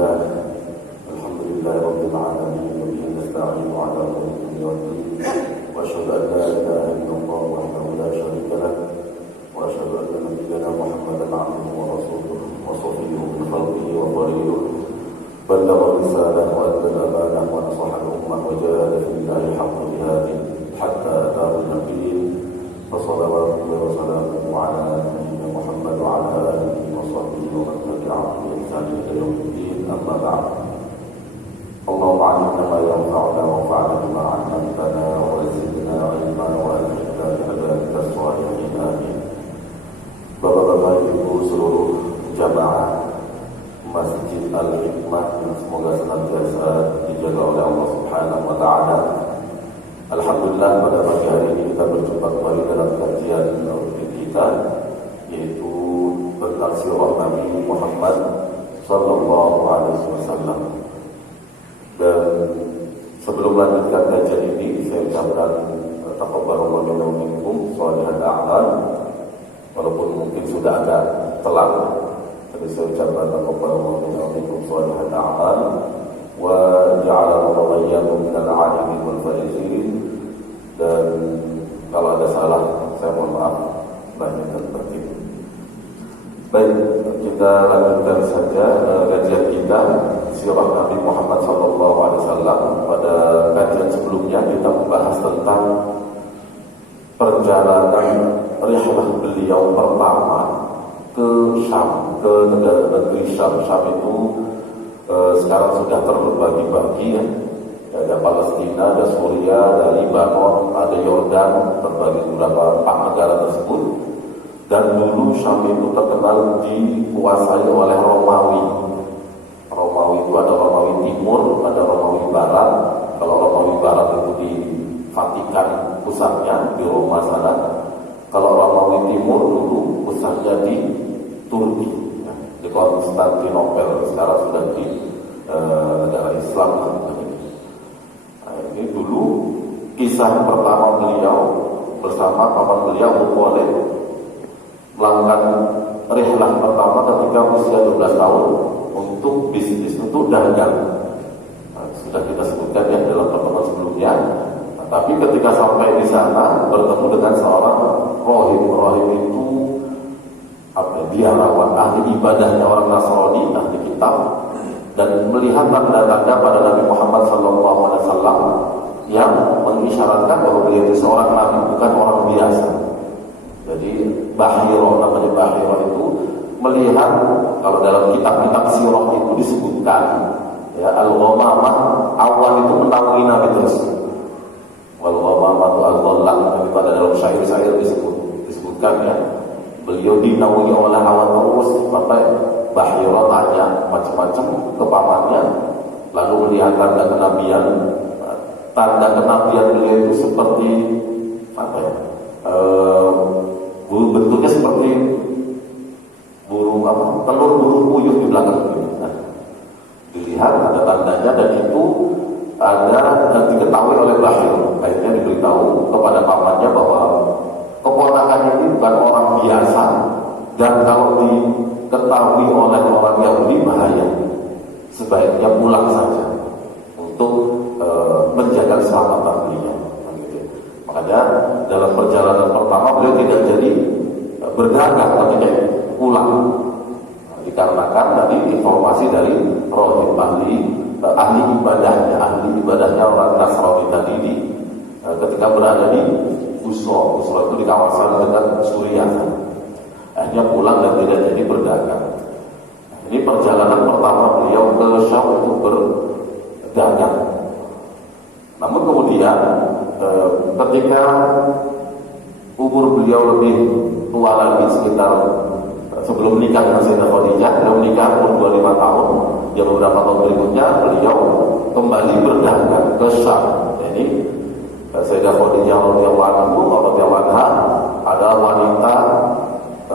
لله الحمد لله رب العالمين وبه نستعين على امور الدنيا والدين واشهد ان لا اله الا الله وحده لا شريك له واشهد ان نبينا محمدا عبده ورسوله وصفيه من خلقه وخليله بلغ الرساله وادى الامانه ونصح الامه وجاهد في الله حق جهاده حتى اتاه اليقين فصلوات الله وسلامه على نبينا محمد وعلى اله وصحبه ومن تبعهم باحسان الى يوم الدين اما بعد اللهم علمنا ما ينفعنا وانفعنا بما علمتنا وزدنا علما والحقنا بعبادك الصالحين امين. Bapak-bapak ibu seluruh jamaah Masjid Al-Hikmah yang semoga senantiasa dijaga oleh Allah Subhanahu wa taala. Alhamdulillah pada pagi hari ini kita berjumpa kembali dalam kajian kita, yaitu tentang sirah Nabi Muhammad sallallahu alaihi wasallam. Dan sebelum melanjutkan kajian ini, saya ucapkan taqabbalallahu minna wa minkum shalihat a'mal. Walaupun mungkin sudah agak telat, tapi saya ucapkan taqabbalallahu minna wa minkum shalihat a'mal wa ja'alana wa iyyakum minal 'alimin wal faizin. Dan kalau ada salah, saya mohon maaf lahir dan batin. Baik, kita lanjutkan saja kajian kita sirah Nabi Muhammad SAW. Pada kajian sebelumnya kita membahas tentang perjalanan rihlah beliau pertama ke Syam, ke negeri Syam. Syam itu sekarang sudah terbagi-bagi ya. Ada Palestina, ada Suria, ada Libanon, ada Yordan, terbagi beberapa 4 negara tersebut. Dan dulu Syam itu terkenal dikuasai oleh Romawi. Romawi itu ada Romawi Timur, ada Romawi Barat. Kalau Romawi Barat itu di Vatikan pusatnya, di Roma sana. Kalau Romawi Timur dulu pusatnya di Turki, di Konstantinopel. Sekarang sudah di negara Islam. Ini dulu kisah pertama beliau bersama paman beliau Muthalib melakukan rihlah pertama ketika usia 12 tahun untuk bisnis, untuk dagang. Sudah kita sebutkan ya dalam pertemuan sebelumnya. Tapi ketika sampai di sana bertemu dengan seorang rohib. Rohib itu biarawan, ahli ibadahnya orang Nasrani, ahli kitab, dan melihat tanda-tanda pada Nabi Muhammad SAW yang mengisyaratkan bahwa beliau itu seorang nabi, bukan orang biasa. Jadi Bahiro, namanya Bahiro itu melihat, kalau dalam kitab-kitab sirah itu disebutkan ya, Al-Ghamamah awal itu menaungi Nabi terus. Wal-Ghamamah itu Al-Dhallak, itu ada dalam syair-syair disebutkan ya. Beliau dinaungi oleh awan terus sampai Bahiro tanya macam-macam ke pamannya, lalu melihat tanda kenabian. Tanda kenabian beliau itu seperti apa ya? Bentuknya seperti burung apa? Telur burung puyuh di belakang. Nah, dilihat ada tandanya, dan itu ada yang diketahui oleh Bahir. Akhirnya diberitahu kepada pamannya bahwa keponakannya ini bukan orang biasa, dan kalau diketahui oleh orang Yahudi bahaya, sebaiknya pulang saja untuk menjaga keselamatan beliau. Makanya dalam perjalanan pertama beliau tidak jadi berdagang, tapi pulang. Dikarenakan tadi informasi dari rohib ahli ibadahnya orang Nasrani tadi ketika berada di Busra itu di kawasan dekat Suria. Akhirnya pulang dan tidak jadi berdagang. Ini perjalanan pertama beliau ke Syam untuk berdagang. Namun kemudian ketika umur beliau lebih tua lagi, sekitar sebelum menikah dengan Sayyidah Khadijah, beliau menikah umur 25 tahun. Ya, beberapa tahun berikutnya beliau kembali berdagang ke Syam. Jadi Sayyidah Khadijah radhiyallahu anha adalah wanita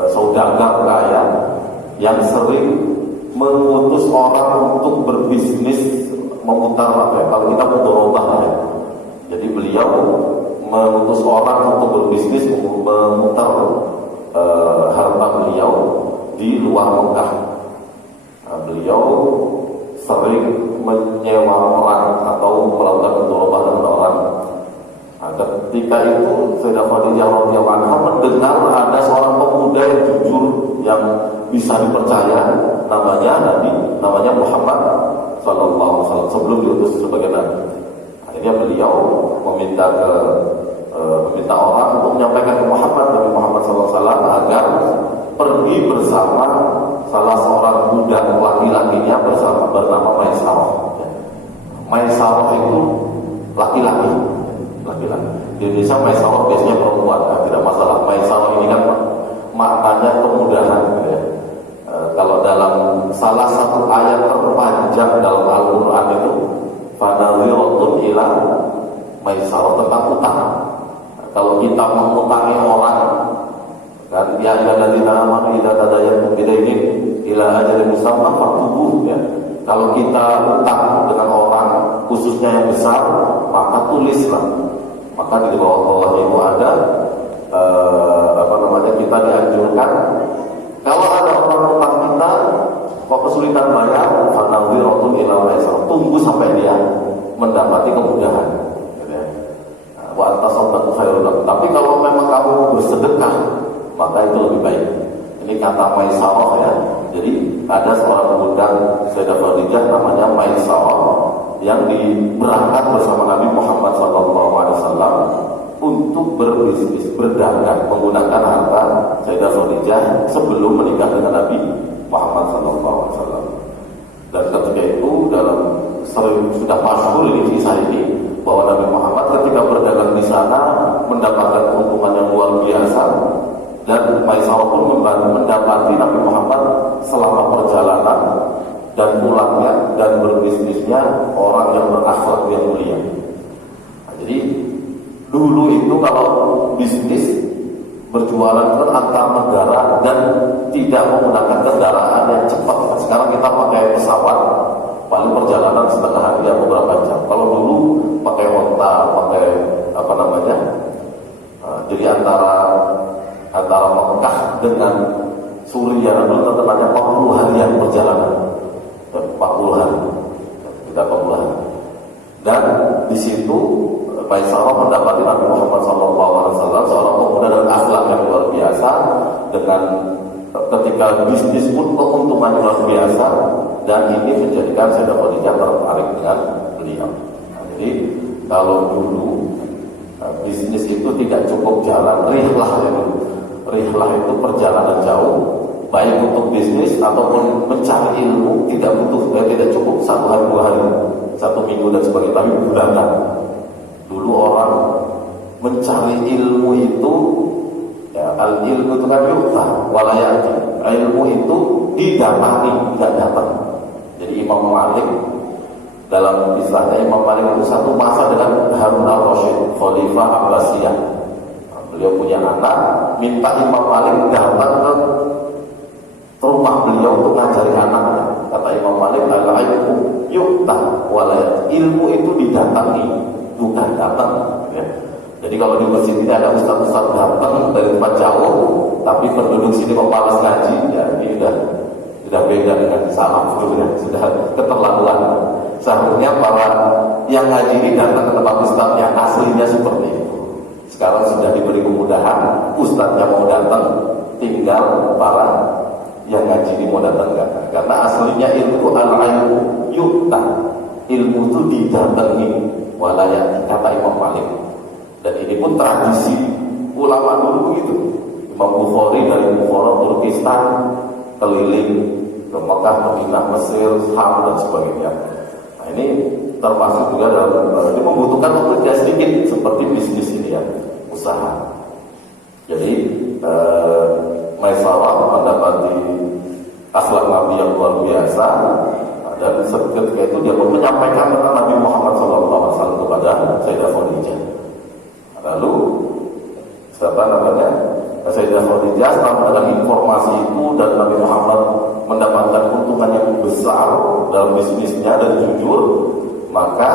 saudagar kaya yang sering mengutus orang untuk berbisnis, memutar kalau kita mudharabah ya. Jadi beliau mengutus orang untuk berbisnis, memutar harta beliau di luar Mekah. Beliau sering menyewa orang atau melakukan mudharabah dengan orang. Nah, ketika itu Sayyidah Khadijah radhiyallahu anha mendengar ada seorang pemuda yang jujur, yang bisa dipercaya, namanya Muhammad sallallahu alaihi wasallam sebelum diutus sebagai nabi. Akhirnya beliau meminta orang untuk menyampaikan ke Nabi Muhammad sallallahu alaihi wasallam agar pergi bersama salah seorang budak laki-lakinya bernama Maisarah. Maisarah itu laki-laki. Di Indonesia Maisarah biasanya perempuan, tidak masalah. Maisarah ini kan maknanya kemudahan. Ya. Kalau dalam salah satu ayat terpanjang dalam Al-Quran itu, fanaziratun ila Maisarah, tentang utang. Kalau kita mengutangi orang, kan ya ayyuhalladzina amanu idza tadayantum bidainin ila ajalin musamma faktubuh, ya. Kalau kita utang dengan orang, khususnya yang besar, maka tulislah. Maka di bawah itu ada kita dianjurkan kalau ada orang utang kita kok kesulitan bayar, fanaziratun ila maisarah, tunggu sampai dia mendapati kemudahan. Wa antasaddaqu khairun lakum. Tapi kalau memang kamu bersedekah, maka itu lebih baik. Ini kata Maisarah, ya. Jadi ada seorang budak Sayyidah Khadijah namanya Maisarah yang berangkat bersama Nabi Muhammad SAW untuk berbisnis, berdagang menggunakan harta Sayyidah Khadijah sebelum menikah dengan Nabi Muhammad SAW. Dan ketika itu sudah masyhur ini kisah ini, bahwa Nabi Muhammad ketika berdagang di sana mendapatkan keuntungan yang luar biasa, dan Maisarah pun mendapati Nabi Muhammad selama perjalanan dan pulangnya dan berbisnisnya orang yang berakhlak yang mulia. Nah, jadi dulu itu kalau bisnis berjualan itu antar negara dan tidak menggunakan kendaraan yang cepat. Sekarang kita pakai pesawat, paling perjalanan setengah hari atau beberapa jam. Kalau dulu pakai onta, pakai jadi antara Mekah dengan Suriah dulu tertanya 40 harian perjalanan, 40 hari, tidak 40 hari. Dan di situ Maisarah mendapati Nabi Muhammad SAW seorang pemuda dengan akhlak yang luar biasa, dengan ketika bisnis pun keuntungan luar biasa, dan ini menjadikan Sayyidah Khadijah tertarik dengan beliau. Nah, jadi kalau dulu bisnis itu tidak cukup jalan rihlah itu perjalanan jauh, baik untuk bisnis ataupun mencari ilmu, tidak cukup 1 hari 2 hari, 1 minggu dan sebagainya, tapi bulanan. Dulu orang mencari ilmu itu, ya, al-ilmu itu kan yu'ta walayati, ilmu itu didatangi, tidak datang. Jadi Imam Malik, dalam istilahnya Imam Malik itu satu masa dengan Harun al-Rasyid, Khalifah Abbasiyah. Beliau punya anak, minta Imam Malik datang ke rumah beliau untuk ngajari anaknya. Kata Imam Malik, al-ilmu yu'ta walayati, ilmu itu didatangi, bukan datang, ya. Jadi kalau di masjid ini ada ustaz-ustaz datang dari tempat jauh, tapi penduduk sini malas ngaji, ya ini sudah beda dengan salaf dulu, ya. Sudah keterlaluan. Seharusnya para yang ngaji ini datang ke tempat ustaz yang aslinya seperti itu. Sekarang sudah diberi kemudahan, ustaznya mau datang, tinggal para yang ngaji ini mau datang enggak. Karena aslinya ilmu al-ilmu yu'ta, ilmu itu didatangi, walayat, kata Imam Malik. Dan ini pun tradisi ulama dulu begitu. Imam Bukhari dari Bukhara Turkistan keliling ke Mekah, Madinah, Mesir, Sham dan sebagainya. Nah, ini termasuk juga ini membutuhkan waktu tidak sedikit, seperti bisnis ini, ya, usaha. Jadi Maisarah mendapati akhlak Nabi yang luar biasa, dan ketika itu dia pun menyampaikan tentang Nabi Muhammad SAW kepada Sayyidah Khadijah. Lalu Sayyidah Khadijah setelah mendengar informasi itu dan Nabi Muhammad mendapatkan keuntungan yang besar dalam bisnisnya dan jujur, maka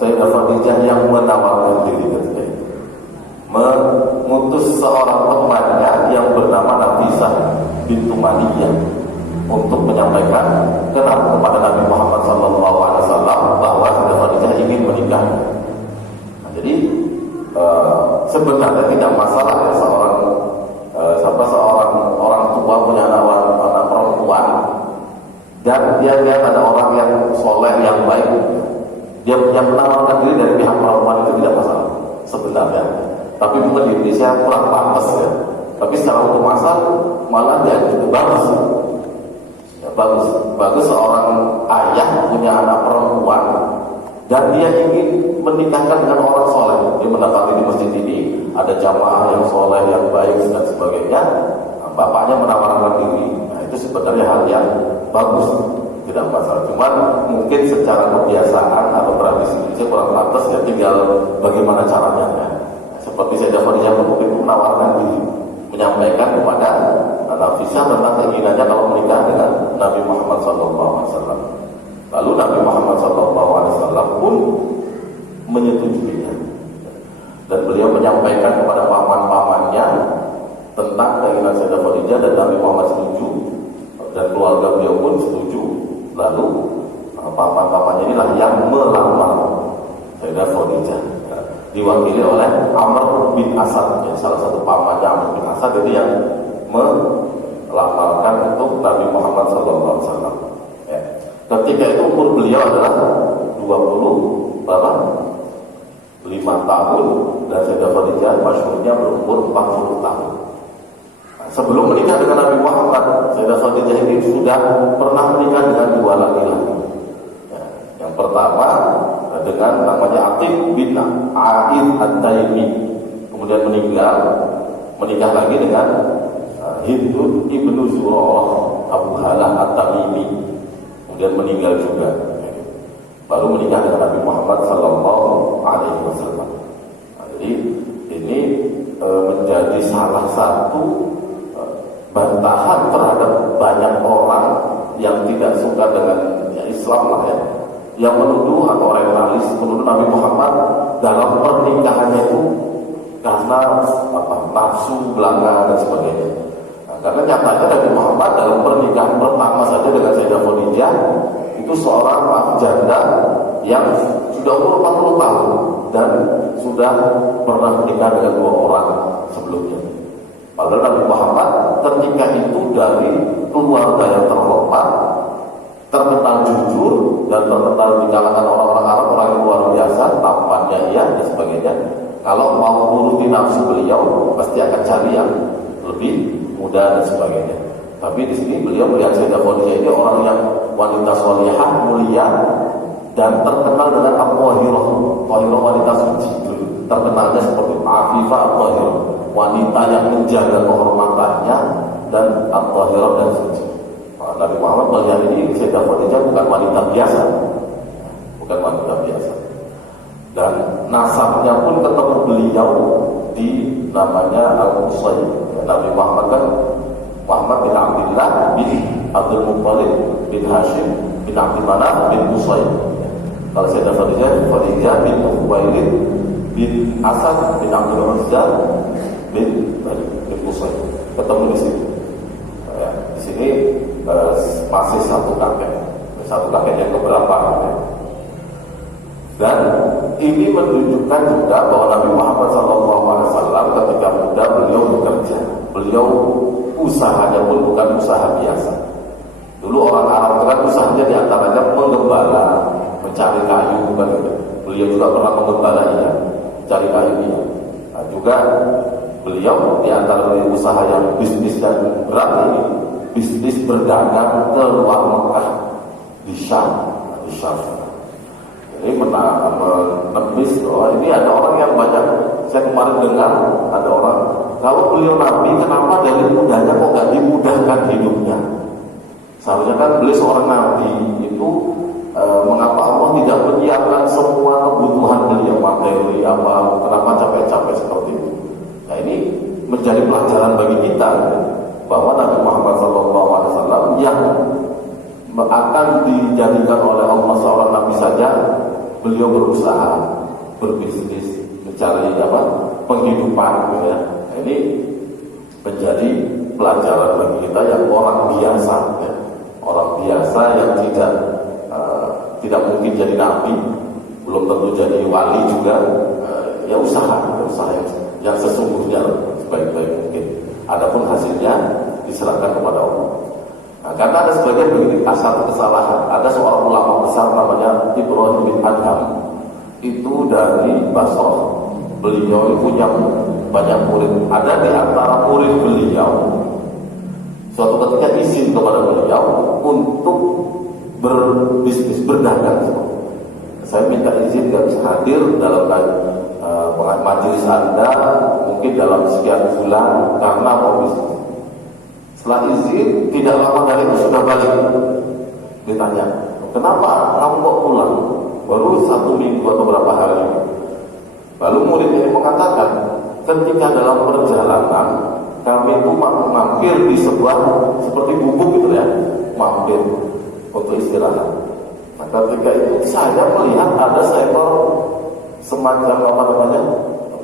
Sayyidah Khadijah yang menawarkan diri ketika itu, mengutus seorang temannya yang bernama Nafisah bintu Maniyah. untuk menyampaikan kepada Nabi Muhammad SAW bahwa Khadijah ingin menikah. Nah, jadi sebenarnya tidak masalah ya seorang orang tua punya anak perempuan dan dia lihat ada orang yang soleh yang baik, dia menawarkan diri dari pihak perempuan, itu tidak masalah sebenarnya. Tapi mungkin di Indonesia kurang pantas ya. Tapi secara hukum asal malah dia itu bagus. Ya, bagus seorang ayah punya anak perempuan dan dia ingin menikahkan dengan orang soleh. Dia mendapati di masjid ini ada jamaah yang soleh, yang baik dan sebagainya. Nah, bapaknya menawarkan diri. Nah, itu sebenarnya hal yang bagus, tidak masalah. Cuman mungkin secara kebiasaan atau tradisi Indonesia kurang pantas ya, tinggal bagaimana caranya. Ya. Seperti Sayyidah Khadijah mungkin menawarkan diri, menyampaikan kepada Nafisah tentang keinginannya kalau menikah dengan Nabi Muhammad SAW. Lalu Nabi Muhammad SAW pun menyetujuinya, dan beliau menyampaikan kepada paman-pamannya tentang keinginan Sayyidah Khadijah, dan Nabi Muhammad setuju dan keluarga beliau pun setuju. Lalu paman-pamannya inilah yang melamar Sayyidah Khadijah, diwakili oleh Amr bin Asad, ya, salah satu pamannya Amr bin Asad itu yang melamarkan untuk Nabi Muhammad SAW. Ya. Ketika itu umur beliau adalah 5 tahun dan Sayyidah Khadijah masyhurnya berumur 40 tahun. Nah, sebelum menikah dengan Nabi Muhammad, Sayyidah Khadijah ini sudah pernah menikah dengan 2 laki-laki. Ya. Yang pertama dengan namanya Atiq bin A'id At-Taimi, kemudian menikah lagi dengan Hindun ibnu Zurarah Abu Halah At-Tamimi, kemudian meninggal juga. Baru menikah dengan Nabi Muhammad SAW. Nah, jadi ini menjadi salah satu bantahan terhadap banyak orang yang tidak suka dengan Islam lah ya, yang menuduh atau orientalis menuduh Nabi Muhammad dalam pernikahannya itu karena nafsu belaka dan sebagainya. Nah, karena nyatanya Nabi Muhammad dalam pernikahan pertama saja dengan Sayyidah Khadijah itu seorang janda yang sudah umur 40 tahun dan sudah pernah menikah dengan 2 orang sebelumnya. Padahal Nabi Muhammad ketika itu dari keluarga yang terhormat, terkenal jujur dan terkenal di kalangan orang-orang Arab, orang yang luar biasa, tampannya iya dan sebagainya. Kalau mau nuruti nafsu beliau pasti akan cari yang lebih muda dan sebagainya. Tapi di sini beliau melihat Sayyidah Khadijah ini orang yang wanita sholihah, mulia dan terkenal dengan at-thahirah, wanita suci. Terkenalnya seperti Afifah at-thahirah, wanita yang menjaga kehormatannya dan at-thahirah dan suci. Nabi Muhammad melihat ini Sayyidah Khadijah bukan wanita biasa, dan nasabnya pun ketemu beliau di namanya Al-Qusay. Nabi Muhammad kan Muhammad bin Abdullah bin Abdul Muttalib bin Hashim bin Abdul Manaf bin Qusay. Kalau Sayyidah Khadijah bin Khuwailid bin Asad bin Abdul Uzza bin Qusay. Ketemu di sini. Ya, di sini masih satu kakek yang keberapa. Ya. Dan ini menunjukkan juga bahwa Nabi Muhammad SAW ketika muda beliau bekerja, beliau usahanya pun bukan usaha biasa. Dulu orang Arab kan usahanya diantaranya menggembala, mencari kayu, bukan gitu. Beliau juga pernah menggembala ya, mencari kayu ya. Nah, juga beliau diantara usaha yang bisnis dan berat ini, bisnis berdagang ke luar Mekah di Syam. Jadi menepis bahwa ini ada orang yang banyak. Saya kemarin dengar ada orang, kalau beliau Nabi kenapa dari mudanya kok gak dimudahkan hidupnya? Seharusnya kan beliau seorang Nabi itu mengapa Allah tidak menyiapkan semua kebutuhan beliau, materi apa, kenapa capek-capek seperti itu? Nah ini menjadi pelajaran bagi kita bahwa Nabi Muhammad SAW yang akan dijadikan oleh Allah seorang Nabi saja, beliau berusaha, berbisnis, mencari penghidupan, ya. Ini menjadi pelajaran bagi kita yang orang biasa, ya. orang biasa yang tidak mungkin jadi nabi, belum tentu jadi wali juga, ya usaha yang sesungguhnya sebaik-baik mungkin. Adapun hasilnya diserahkan kepada Allah. Nah, karena ada sebagian begini, satu kesalahan. Ada seorang ulama besar namanya Ibrahim bin Adham, itu dari Basrah. Beliau punya banyak murid. Ada di antara murid beliau, suatu ketika izin kepada beliau untuk berbisnis, berdagang. Saya minta izin nggak bisa hadir dalam majelis Anda mungkin dalam sekian bulan karena mau bisnis. Setelah izin, tidak lama dari itu sudah balik. Ditanya, kenapa kamu kok pulang? Baru 1 minggu atau berapa hari. Lalu murid ini mengatakan, ketika dalam perjalanan kami itu mampir di sebuah seperti gubuk gitu ya, mampir untuk istirahat. Nah, ketika itu saya melihat ada seekor semacam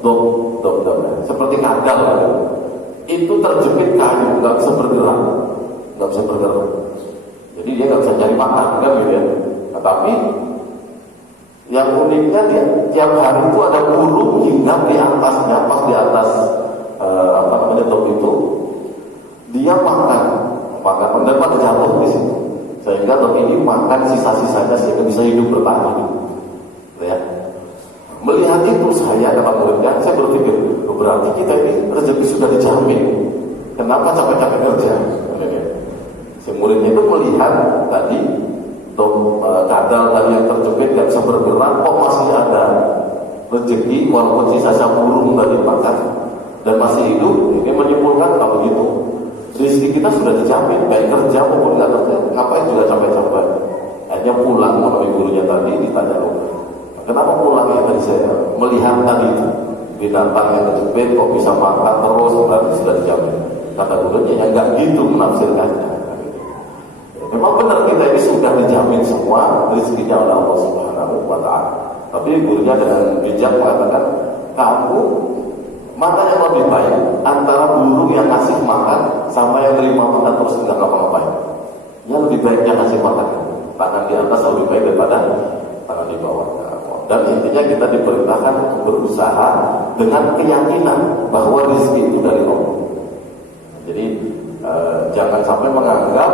dom seperti kadal gitu. Itu terjepit kayu, nggak bisa bergerak. Jadi dia nggak bisa cari makan, kan gitu ya. Nah, tapi yang uniknya tiap hari itu ada burung hinggap di atasnya, pas di atas dom itu, dia makan dan pada jatuh di situ, sehingga dom ini makan sisa-sisanya sehingga bisa hidup bertahan hidup. Ya. Melihat itu saya berpikir, berarti kita ini rezeki sudah dijamin. Kenapa capek-capek kerja? Si muridnya itu melihat tadi kadal tadi yang terjepit nggak bisa bergerak, kok masih ada rezeki walaupun sisa burung tadi makan dan masih hidup. Ini menyimpulkan kalau begitu rezeki kita sudah dijamin, baik kerja maupun nggak kerja. Ngapain juga capek-capek? Akhirnya pulang menemui gurunya tadi, ditanya loh, kenapa pulang ya? Tadi saya melihat tadi binatang yang terjepit kok bisa makan terus, berarti sudah dijamin. Kata gurunya, ya nggak gitu menafsirkannya. Memang benar kita ini sudah dijamin semua rezekinya oleh Allah Subhanahu wa Ta'ala. Tapi gurunya dengan bijak mengatakan, kamu mana yang lebih baik antara burung yang ngasih makan sama yang terima makan terus nggak ngapa-ngapain? Yang lebih baiknya ngasih makan, tangan di atas lebih baik daripada tangan di bawah. Dan intinya kita diperintahkan untuk berusaha dengan keyakinan bahwa rezeki itu dari Allah. Jadi jangan sampai menganggap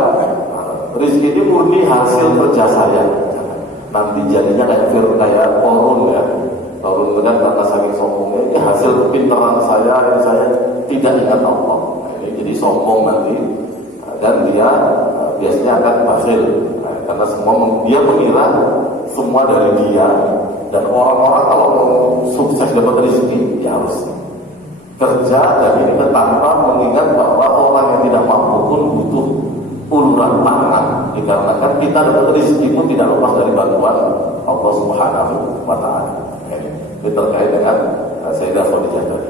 rezeki ini murni hasil kerja saya. Nanti jadinya kayak korun ya. Korun kan karena saking sombongnya, ini hasil kepintaran saya yang saya tidak ingat Allah. Jadi sombong nanti, dan dia biasanya akan bakhil. Karena dia mengira semua dari dia. Dan orang-orang kalau mau sukses dapat rezeki, ya harus kerja, dan ini tanpa mengingat bahwa orang yang tidak mampu pun butuh uluran tangan, dikarenakan kita dapat rezeki pun tidak lepas dari bantuan Allah Subhanahu wa Ta'ala. Ini terkait dengan Sayyidah Khadijah tadi,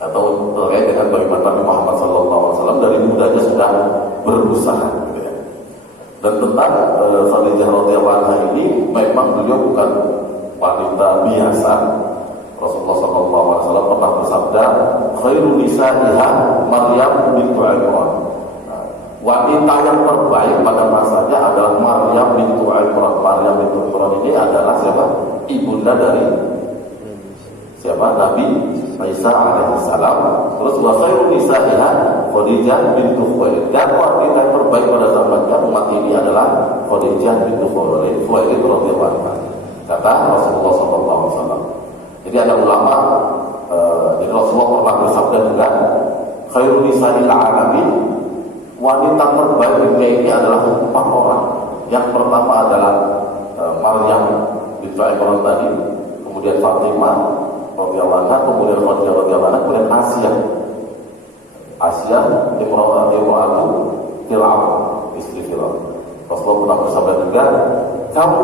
atau terkait dengan bagaimana Nabi Muhammad SAW dari mudanya sudah berusaha. Dan tentang Khadijah radhiyallahu anha ini, memang beliau bukan wanita biasa. Rasulullah SAW pernah bersabda, khairun nisa'iha Maryam bintu Imran. Wanita yang terbaik pada masanya adalah Maryam bintu Imran. Maryam bintu Imran ini adalah siapa? Ibunda dari siapa? Nabi Isa alaihissalam. Terus wa khairun nisa'iha Khadijah bintu Khuwailid. Dan wanita yang terbaik pada zamannya umat ini adalah Khadijah bintu Khuwailid radhiyallahu anha. Kata Rasulullah SAW. Jadi ada ulama, jadi Rasulullah pernah bersabda juga, khairun nisa'il alamin, wanita terbaik dunia ini adalah 4 orang. Yang pertama adalah Maryam bintu Imran tadi, kemudian Fatimah radhiyallahu anha, kemudian Khadijah radhiyallahu anha, kemudian Asia imra'atu Fir'aun, istri Fir'aun. Rasulullah pernah bersabda juga, kamu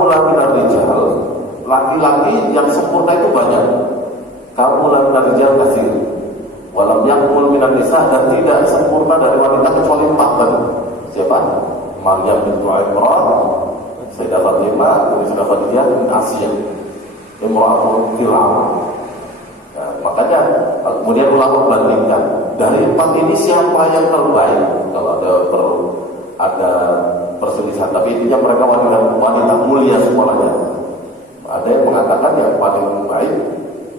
laki-laki yang sempurna itu banyak. Kamu laki-laki yang kasih. Walam yakmul minan nisa, dan tidak sempurna dari wanita kecuali 4. Siapa? Maryam bintu Imran, Sayyidah Fatimah, Sayyidah Khadijah, dan Asia imra'atu Fir'aun. Nah, makanya kemudian ulama bandingkan dari 4 ini siapa yang terbaik. Kalau ada perlu ada perselisihan, tapi intinya mereka wanita mulia semuanya. Ada yang mengatakan yang paling baik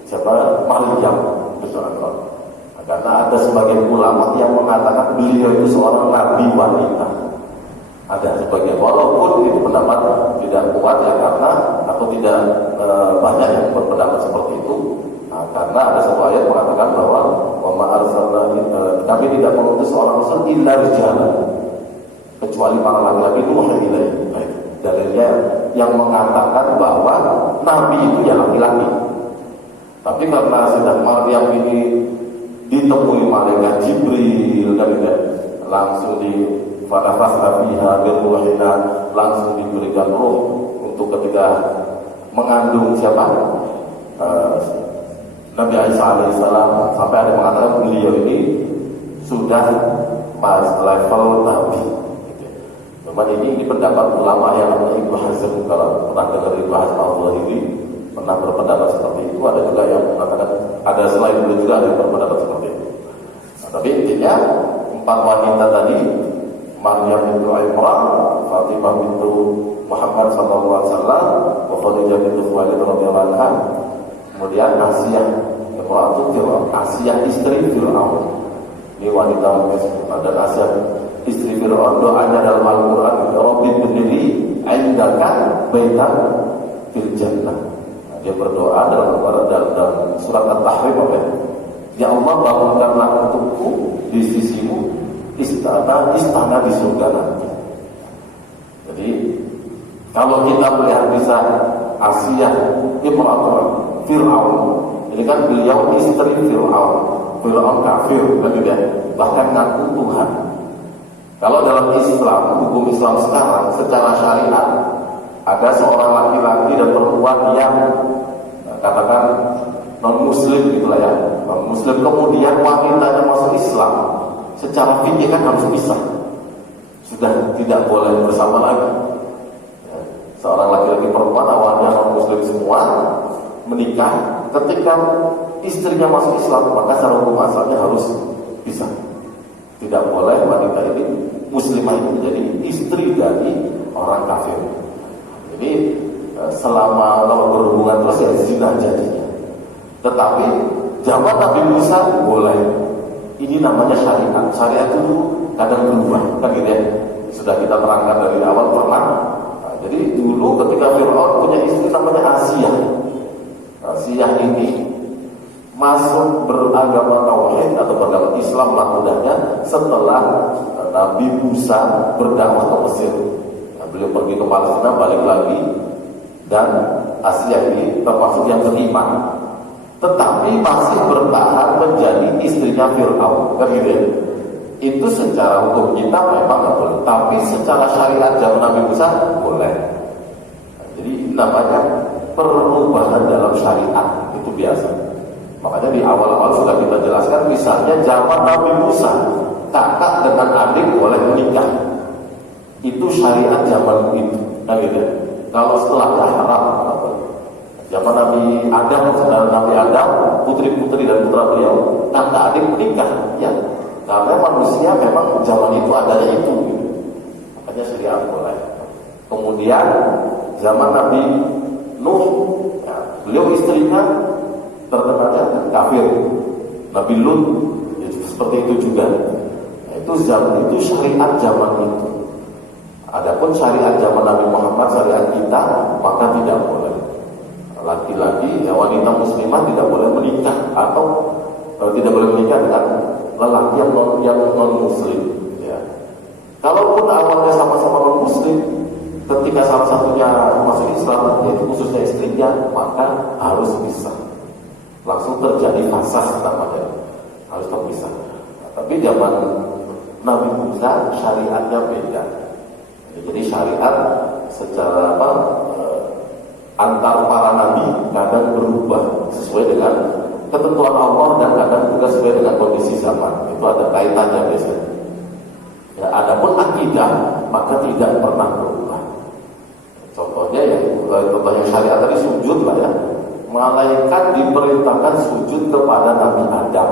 siapa? Maryam Rasulullah. Karena ada sebagian ulama yang mengatakan beliau itu seorang nabi wanita. Ada sebagian, walaupun itu pendapat tidak kuat ya, karena atau tidak banyak yang berpendapat seperti itu. Nah, karena ada satu ayat mengatakan bahwa kami tidak mengutus seorang rasul illa rijalan, kecuali para laki-laki nuha ilaihi. Dalilnya yang mengatakan bahwa nabi itu ya laki-laki. Tapi karena sedang Maryam ini ditemui malaikat Jibril dan langsung di fanafasna fiha biruhina, langsung diberikan ruh untuk ketika mengandung siapa? Nabi Isa alaihissalam, sampai ada yang mengatakan beliau ini sudah pas level nabi. Cuman ini pendapat ulama yang namanya Ibnu Hazm. Kalau pernah dengar Ibnu Hazm al-Zahiri pernah berpendapat seperti itu. Ada juga yang mengatakan, ada selain beliau juga ada yang berpendapat seperti itu. Nah, tapi intinya 4 wanita tadi, Maryam bintu Imran, Fatimah bintu Muhammad sallallahu alaihi wasallam, wa Khadijah bintu Khuwailid radhiyallahu anha. Kemudian Asiyah, Asiyah istri Fir'aun. Ini wanita dan Asiyah istri Fir'aun, doanya dalam Al-Quran, Rabbi berdiri indaka baitan fil jannah. Dia berdoa dalam surat At-Tahrim, ya Allah, bangunkanlah untukku di sisimu istana di surga nanti. Jadi kalau kita melihat bisa Asiyah imra'atun Fir'aun, ini kan beliau istri Fir'aun kafir kan tidak, bahkan ngaku Tuhan. Kalau dalam Islam, hukum Islam sekarang secara syariat, ada seorang laki-laki dan perempuan yang katakan non-muslim gitulah ya, non-muslim, kemudian wanitanya masuk Islam, secara fikih kan harus pisah, sudah tidak boleh bersama lagi. Seorang laki-laki perempuan awalnya non-muslim semua menikah, ketika istrinya masuk Islam, maka secara hukum asalnya harus pisah. Tidak boleh wanita ini, muslimah itu menjadi istri dari orang kafir. Jadi selama berhubungan terus ya zina jadinya. Tetapi zaman Nabi Musa boleh. Ini namanya syariat. Syariat itu kadang berubah, kan gitu ya. Sudah kita terangkan dari awal pernah. Nah, jadi dulu ketika Fir'aun punya istri namanya Asiyah. Asiyah ini masuk beragama tauhid atau beragama Islam lah mudahnya setelah Nabi Musa berdakwah ke Mesir. Nah, beliau pergi ke Palestina, balik lagi, dan Asiyah ini termasuk yang terima, tetapi masih bertahan menjadi istrinya Fir'aun, kan gitu ya. Itu secara hukum kita memang nggak boleh, tapi secara syariat zaman Nabi Musa boleh. Nah, jadi namanya perubahan dalam syariat, itu biasa. Makanya di awal-awal sudah kita jelaskan, misalnya zaman Nabi Musa, kakak dengan adik boleh menikah. Itu syariat zaman itu, kan gitu. Kalau setelahnya haram. Zaman Nabi Adam, putri-putri dan putra beliau, kakak adik menikah, ya. Karena manusia memang zaman itu adanya itu, gitu. Makanya syariat boleh. Kemudian zaman Nabi Nuh, ya, beliau istrinya terkenalnya kafir. Nabi Lut ya, seperti itu juga. Nah, itu zaman itu syariat zaman itu. Adapun syariat zaman Nabi Muhammad, syariat kita, maka tidak boleh. Laki-laki, ya, wanita muslimah tidak boleh menikah atau tidak boleh menikah dengan lelaki yang non muslim. Ya. Kalaupun awalnya sama-sama non muslim, ketika salah satunya masuk Islam, yaitu khususnya istrinya, maka harus pisah. Langsung terjadi fasah namanya, harus terpisah. Nah, tapi zaman Nabi Musa syariatnya beda. Jadi syariat secara antar para nabi kadang berubah sesuai dengan ketentuan Allah dan kadang juga sesuai dengan kondisi zaman. Itu ada kaitannya biasanya. Ya, adapun akidah maka tidak pernah berubah. Contohnya contohnya syariat tadi sujud lah ya. Malaikat diperintahkan sujud kepada Nabi Adam.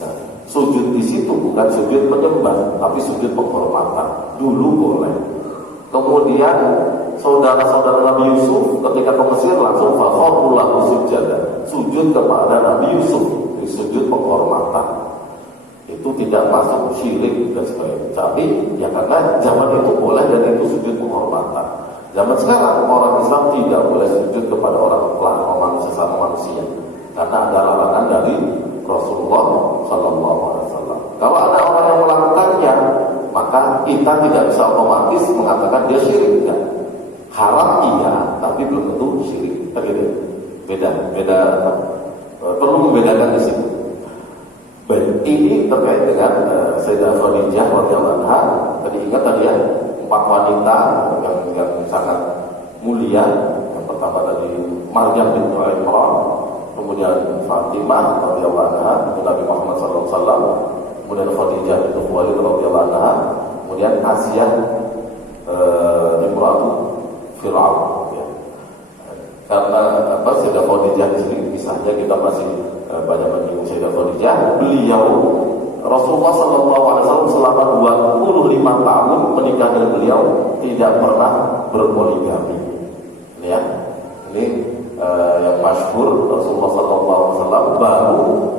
Ya, Sujud di situ bukan sujud menyembah, tapi sujud penghormatan. Dulu boleh. Kemudian saudara-saudara Nabi Yusuf ketika ke Mesir langsung fakharru lahu sujada, sujud kepada Nabi Yusuf, sujud penghormatan. Itu tidak masuk syirik dan sebagainya. Tapi ya karena zaman itu boleh dan itu sujud penghormatan. Zaman sekarang orang Islam tidak boleh sujud kepada orang sesama manusia karena ada larangan dari Rasulullah SAW. Kalau ada orang yang melakukannya, maka kita tidak bisa otomatis mengatakan dia syirik. Kan? Haram iya, tapi belum tentu syirik. Beda. Perlu membedakan di sini. Baik, ini terkait dengan Sayyidah Khadijah radhiyallahu anha. Tadi ingat tadi ya, 4 wanita yang sangat mulia. Yang pertama tadi Maryam binti Imran, kemudian Fatimah radhiyallahu anha, Nabi Muhammad SAW, kemudian Khadijah binti Khuwailid radhiyallahu anha, kemudian Asiyah imra'atu Fir'aun. Ya. Karena Sayyidah Khadijah di sini kisahnya kita masih banyak menyinggung Sayyidah Khadijah. Beliau Rasulullah SAW selama 25 tahun menikah dengan beliau tidak pernah berpoligami. Ya, ini yang masyhur Rasulullah SAW baru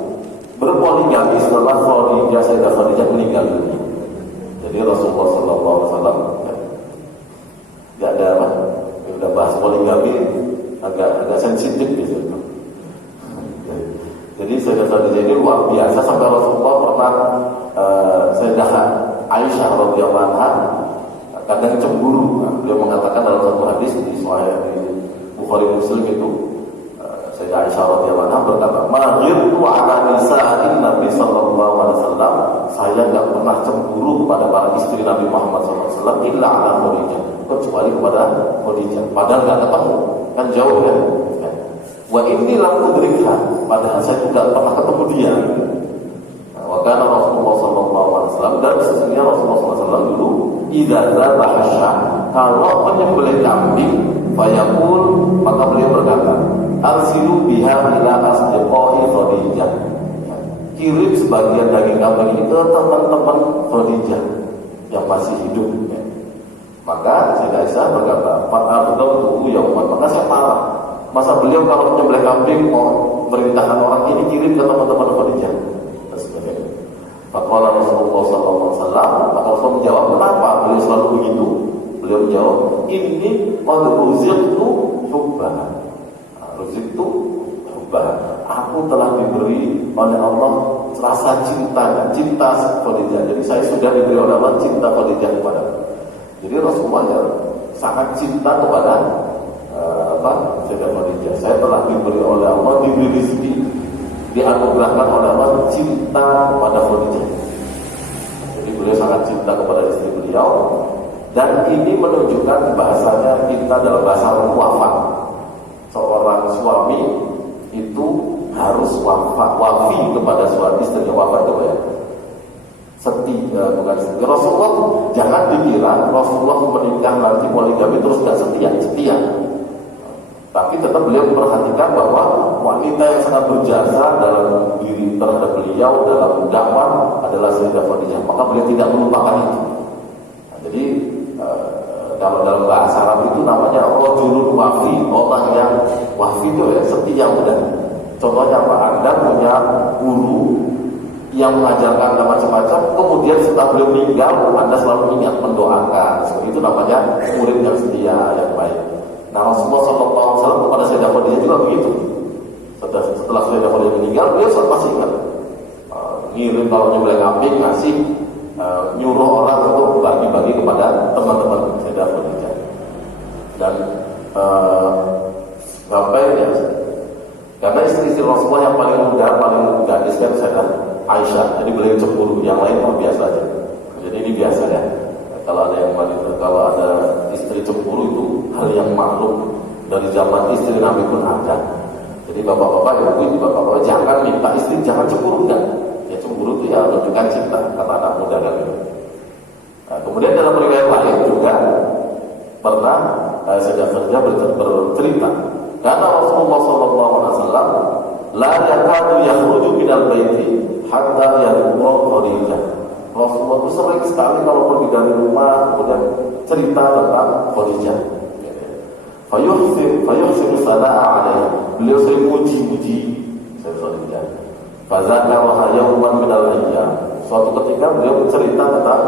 berpoligami setelah Sayyidah Khadijah meninggal dunia. Jadi Rasulullah SAW tidak ada apa, udah bahas poligami agak sensitif gitu. Jadi Sayyidah Khadijah ini luar biasa sampai Rasulullah pernah Sayyidah Aisyah radhiyallahu anha kadang cemburu. Beliau mengatakan dalam satu hadis di Sahih Bukhari Muslim itu, Sayyidah Aisyah radhiyallahu anha berkata, "Maghirtu ala nisa'in Nabi sallallahu alaihi wasallam." Saya enggak pernah cemburu kepada para istri Nabi Muhammad sallallahu alaihi wasallam illa ala Khadijah, kecuali kepada Khadijah. Padahal enggak ketemu, kan jauh ya. Wa inni lam udrikha, padahal saya tidak pernah ketemu dia. Wa kana Rasulullah sallallahu alaihi wasallam, dan sesungguhnya Rasulullah sallallahu alaihi wasallam dulu idza dzabaha syah, kalau menyembelih kambing, fayaqul, maka beliau berkata, arsilu biha ila asdiqai Khadijah. Kirim sebagian daging kambing ini ke teman-teman Khadijah yang masih hidup. Maka Sayyidah Aisyah berkata, fa'ardautu yauman, maka saya marah. Masa beliau kalau menyembelih kambing mau merintahkan orang ini kirim ke teman-teman Khadijah dan sebagainya. Faqala Rasulullah SAW, maka Rasul menjawab, kenapa beliau selalu begitu? Beliau menjawab, ini qad ruziqtu hubban. Ruziqtu hubban. Aku telah diberi oleh Allah rasa cinta Khadijah. Jadi saya sudah diberi oleh Allah cinta Khadijah kepada. Jadi Rasulullah ya, sangat cinta kepada Sayyidah Khadijah. Saya telah diberi oleh Allah, diberi rezeki, dianugerahkan oleh Allah cinta kepada Khadijah. Jadi beliau sangat cinta kepada istri beliau. Dan ini menunjukkan bahasanya kita dalam bahasa wafat. Seorang suami itu harus wafi kepada suami istrinya. Wafat itu ya, bukan setia. Rasulullah jangan dikira Rasulullah menikah nanti poligami terus gak setia. Tapi tetap beliau memperhatikan bahwa wanita yang sangat berjasa dalam diri terhadap beliau dalam dakwah adalah Sayyidah Khadijah. Maka beliau tidak melupakan itu. Nah, jadi kalau dalam bahasa Arab itu namanya rajulun wafi, orang yang wafi itu ya setia udah. Contohnya apa? Anda punya guru yang mengajarkan Anda macam-macam, kemudian setelah beliau meninggal, Anda selalu ingat mendoakan. Seperti itu namanya murid yang setia, yang baik. Nah, Rasulullah SAW kepada Sayyidah Khadijah juga begitu. Setelah Sayyidah Khadijah meninggal, beliau masih ingat. Ngirim kalau nyembelih kambing, ngasih, nyuruh orang untuk bagi-bagi kepada teman-teman Sayyidah Khadijah. Dan sampai ya, karena istri-istri Rasulullah yang paling muda, paling gadis kan Sayyidah Aisyah. Jadi beliau cemburu, yang lain mah biasa aja. Jadi ini biasa ya. Kalau ada istri cemburu itu hal yang maklum dari zaman istri Nabi pun ada. Jadi bapak-bapak jangan minta istri jangan cemburu, enggak. Ya cemburu itu ya menunjukkan cinta kata anak muda kan. Nah, kemudian dalam riwayat lain juga pernah Sayyidah Khadijah bercerita karena Rasulullah SAW la yakadu yakhruju minal baiti hatta yadhkura Khadijah. Rasulullah itu sering sekali kalau pergi dari rumah kemudian cerita tentang Khadijah. Fayuhsinu sana'a alaiha. Beliau sering muji-muji Khadijah. Fazakara yawman minal ayyam. Suatu ketika beliau bercerita tentang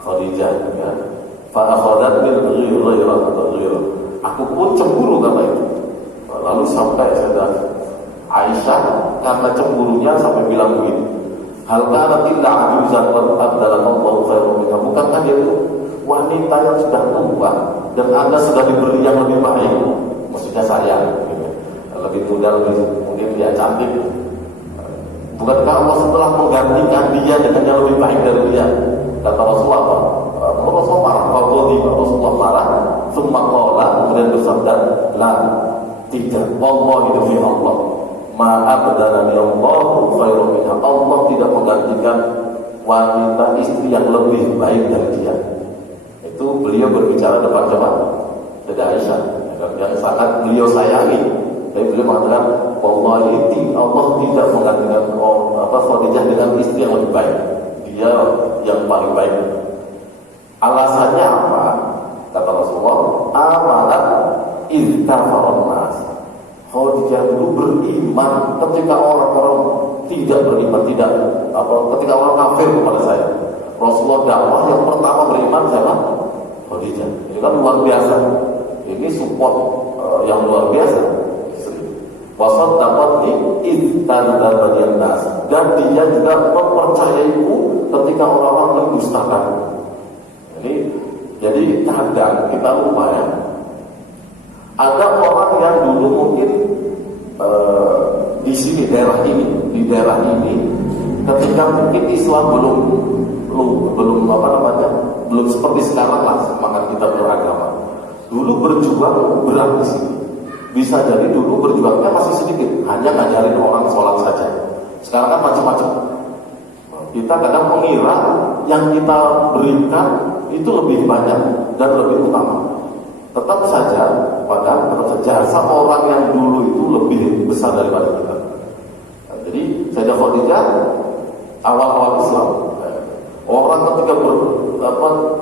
Khadijah, ya. Fa akhadat bil ghairah. Aku pun cemburu karena itu. Lalu sampai saya Aisyah karena cemburunya sampai bilang begini, hal kana illa ajuzan wa abdalallahu khairan minha. Bukankah dia itu wanita yang sudah tua dan Anda sudah diberi yang lebih baik? Maksudnya saya, lebih muda, mungkin dia cantik. Bukankah Allah setelah menggantikan dia dengan yang lebih baik dari dia? Kata Rasulullah. Rasulullah marah. Rasulullah marah. Summa qala, kemudian bersabda, la, tidak. Wallahi demi Allah, ma abdana Allahu khairan minha. Allah tidak menggantikan wanita istri yang lebih baik dari dia. Itu beliau berbicara depan siapa? Dari Aisyah, yang sangat beliau sayangi. Tapi beliau mengatakan, wallahi Allah tidak menggantikan Khadijah dengan istri yang lebih baik. Dia yang paling baik. Alasannya apa? Kata Rasulullah, amanat iztafaron nas. Khadijah dulu beriman ketika orang-orang tidak beriman, ketika orang kafir kepada saya. Rasulullah dakwah yang pertama beriman siapa? Khadijah. Ini kan luar biasa. Ini support yang luar biasa. Wasat dapat iztafaron nas. Dan dia juga mempercayaiku ketika orang-orang mendustakan. Jadi kadang kita lupa ya, ada orang yang dulu mungkin di sini daerah ini, ketika mungkin Islam belum seperti sekarang lah semangat kita beragama. Dulu berjuang berat di sini. Bisa jadi dulu berjuangnya masih sedikit, hanya ngajarin orang sholat saja. Sekarang kan macam-macam. Kita kadang mengira yang kita berikan itu lebih banyak dan lebih utama. Tetap saja pada jasa orang yang dulu itu lebih besar daripada kita. Jadi Sayyidah Khadijah awal-awal Islam, orang ketika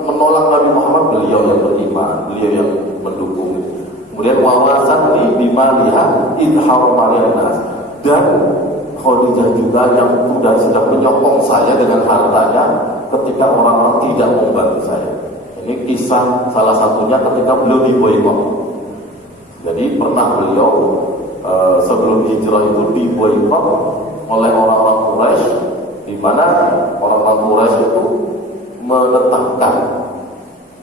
menolak Nabi Muhammad, beliau yang beriman, beliau yang mendukung. Kemudian wawasan di bimaliha idhar marianas, dan Khadijah juga yang sudah menyokong saya dengan hartanya ketika orang-orang tidak membantu saya. Ini kisah salah satunya ketika beliau diboikot. Jadi pernah beliau sebelum hijrah itu diboikot oleh orang-orang Quraisy, di mana orang-orang Quraisy itu menetapkan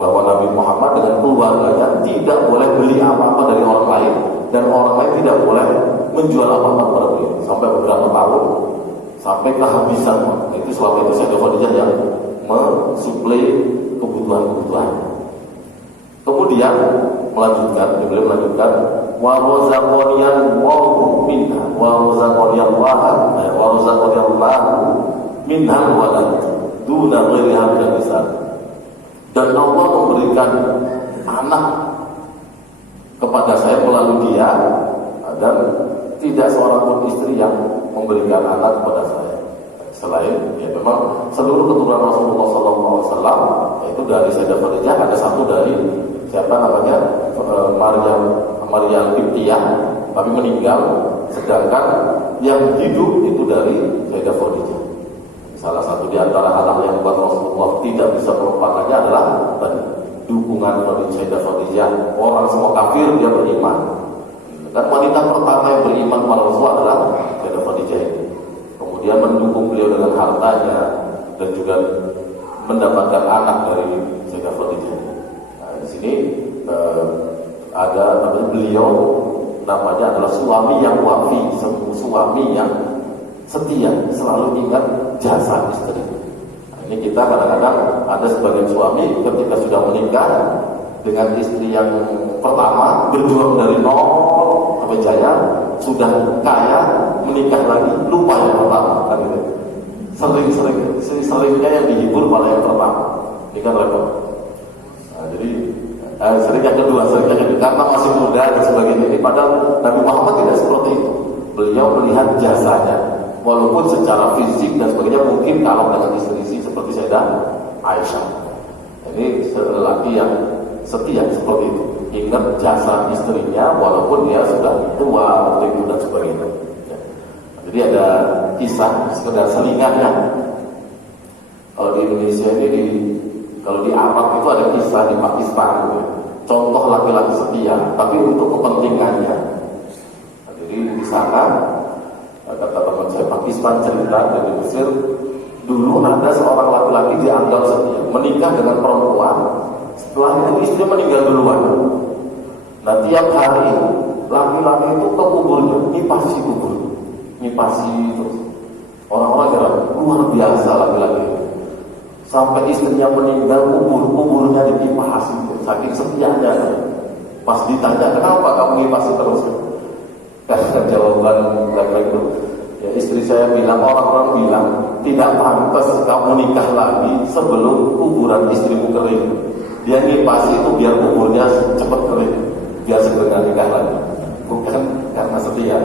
bahwa Nabi Muhammad dengan keluarganya tidak boleh beli apa-apa dari orang lain, dan orang lain tidak boleh menjual apa-apa kepada beliau sampai beberapa tahun, sampai kehabisan. Itu sebab itu Sayyidah Khadijah yang mensuplai kebutuhan. Kemudian beliau melanjutkan wa razaqaniyan wa minha wa razaqaniyallahu minha walad duna ghairiha min nisa. Dan Allah memberikan anak kepada saya melalui dia, dan tidak seorang pun istri yang memberikan anak kepada saya selain ya memang seluruh keturunan Rasulullah SAW, yaitu dari Sayyidah Khadijah ada satu dari siapa namanya Maria Al-Qibtiyah, tapi meninggal, sedangkan yang hidup itu dari Sayyidah Khadijah. Salah satu di antara hal yang buat Rasulullah tidak bisa melupakannya adalah dukungan dari Sayyidah Khadijah. Orang semua kafir, dia beriman. Dan wanita pertama yang beriman kepada Rasulullah adalah Sayyidah Khadijah ini. Kemudian mendukung beliau dengan hartanya dan juga mendapatkan anak dari Sayyidah Khadijah. Nah, di sini ada beliau namanya adalah suami yang wafi, suami yang setia, selalu ingat jasa istri. Nah, ini kita kadang-kadang ada sebagian suami ketika sudah menikah dengan istri yang pertama, berjuang dari nol sampai jaya, sudah kaya, menikah lagi, lupa yang pertama, kan gitu. Seringnya yang dihibur malah yang pertama. Ini kan repot. Nah, jadi sering yang kedua, karena masih muda dan sebagainya. Ini padahal Nabi Muhammad tidak seperti itu. beliau melihat jasanya, walaupun secara fisik dan sebagainya mungkin kalau dengan istri seperti Sayyidah Aisyah. Ini lelaki yang setia seperti itu, ingat jasa istrinya walaupun dia sudah tua waktu itu dan sebagainya. Jadi ada kisah sekedar selingannya. Kalau di Indonesia ini, kalau di Arab itu ada kisah di Pakistan, contoh laki-laki setia, tapi untuk kepentingannya. Jadi di sana, kata teman saya Pakistan cerita dari Mesir, dulu ada seorang laki-laki dianggap setia, menikah dengan perempuan, setelah itu istrinya meninggal duluan. Nah tiap hari laki-laki itu ke kuburnya, ngipasi kubur, ngipasi terus. Orang-orang kira luar biasa laki-laki itu. Sampai istrinya meninggal, kuburnya dikipasi, saking setianya. Pas ditanya, kenapa kamu ngipasi terus? Karena jawaban laki-laki itu, ya istri saya bilang, orang-orang bilang tidak pantas kamu nikah lagi sebelum kuburan istrimu kering. Dia ngipasi itu biar kuburnya cepat kering, biar segera nikah lagi, bukan karena setia.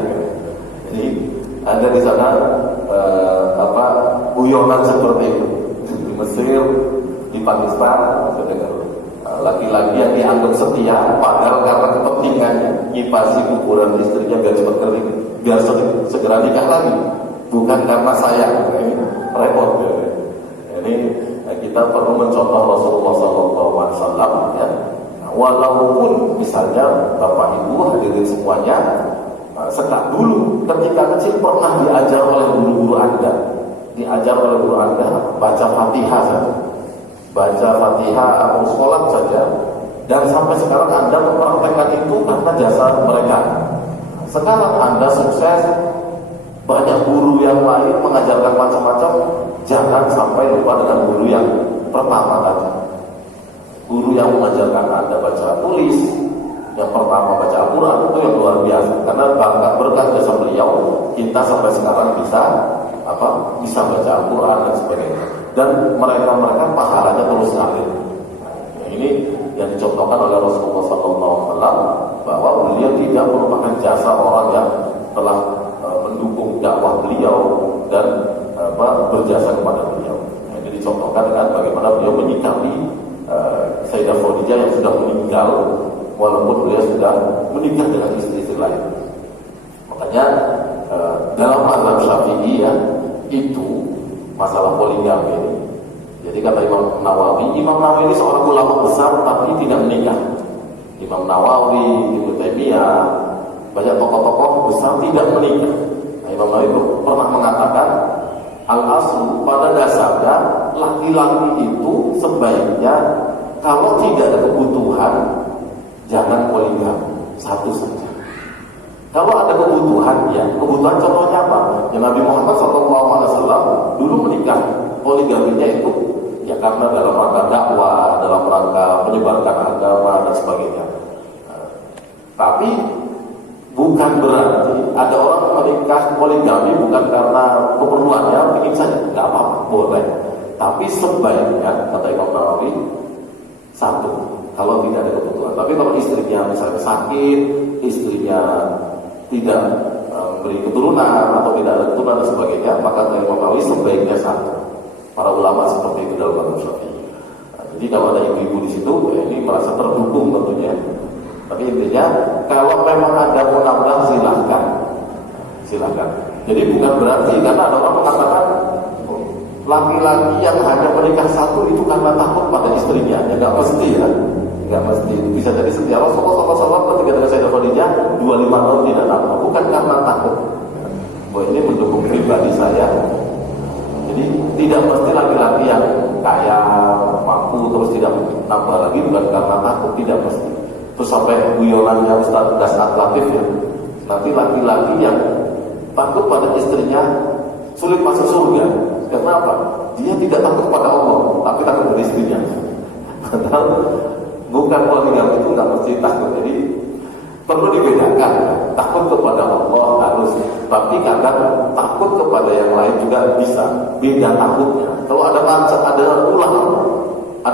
Jadi ada di sana guyonan seperti itu di Mesir, di Pakistan, laki-laki yang dianggap setia padahal karena kepentingannya ngipasi kuburan istrinya biar cepat kering, biar segera nikah lagi, bukan karena sayang. Ini repot ya. Ini kita perlu mencontoh Rasulullah SAW ya. Walaupun misalnya Bapak Ibu hadirin semuanya, sekak dulu ketika kecil pernah diajar oleh guru-guru Anda, baca Fatihah saja, baca Fatihah atau sholat saja, dan sampai sekarang Anda mempraktekkan itu karena jasa mereka. Sekarang Anda sukses, banyak guru yang lain mengajarkan macam-macam, jangan sampai lupa dengan guru yang pertama tadi. Guru yang mengajarkan Anda baca tulis, yang pertama baca Al-Quran, itu yang luar biasa. Karena berkat jasa beliau, kita sampai sekarang bisa baca Al-Quran dan sebagainya. Dan mereka pahalanya terus ngalir. Nah, ini yang dicontohkan oleh Rasulullah SAW, bahwa beliau tidak merupakan jasa orang yang telah mendukung dakwah beliau dan berjasa kepada beliau. Nah, ini dicontohkan dengan bagaimana beliau menyikapi Sayyidah Khadijah yang sudah meninggal, walaupun beliau sudah menikah dengan istri-istri lain. Makanya dalam mazhab Syafi'i ya, itu masalah poligami ini. Jadi kata Imam Nawawi ini seorang ulama besar tapi tidak menikah. Imam Nawawi, Ibnu Taimiyah, banyak tokoh-tokoh besar tidak menikah. Nah, Imam Nawawi pernah mengatakan, al-aslu pada dasarnya laki-laki itu sebaiknya kalau tidak ada kebutuhan jangan poligami, satu saja. Kalau ada kebutuhan, ya kebutuhan contohnya apa? Ya Nabi Muhammad SAW dulu menikah, poligaminya itu ya karena dalam rangka dakwah, dalam rangka menyebarkan agama dan sebagainya. Tapi bukan berarti ada orang menikah poligami bukan karena keperluannya, ingin saja, nggak apa-apa, boleh. Tapi sebaiknya kata Imam Nawawi satu, kalau tidak ada kebutuhan. Tapi kalau istrinya misalnya sakit, istrinya tidak beri keturunan atau tidak ada keturunan dan sebagainya, maka Imam Nawawi sebaiknya satu. Para ulama seperti itu dalam mazhab Syafi'i. Nah, jadi kalau ada ibu-ibu di situ, ya ini merasa terdukung tentunya. Tapi intinya kalau memang ada mau nambah silakan. Jadi bukan berarti karena ada orang mengatakan laki-laki yang hanya menikah satu itu karena takut pada istrinya, ya nggak mesti ya. Nggak mesti, itu bisa jadi setia. Rasulullah SAW ketika dengan Sayyidah Khadijah 25 tahun tidak nambah, bukan karena takut. Bahwa ini mendukung pribadi saya. Jadi tidak mesti laki-laki yang kaya, mampu terus tidak nambah lagi bukan karena takut, tidak mesti. Terus sampai guyonannya Ustaz Dasar Latif ya, nanti laki-laki yang takut pada istrinya sulit masuk surga. Kenapa? Dia tidak takut pada Allah, tapi takut pada istrinya. Padahal bukan poligami itu nggak mesti takut. Jadi perlu dibedakan. Takut kepada Allah harus, tapi kadang takut kepada yang lain juga bisa. Beda takutnya. Kalau ada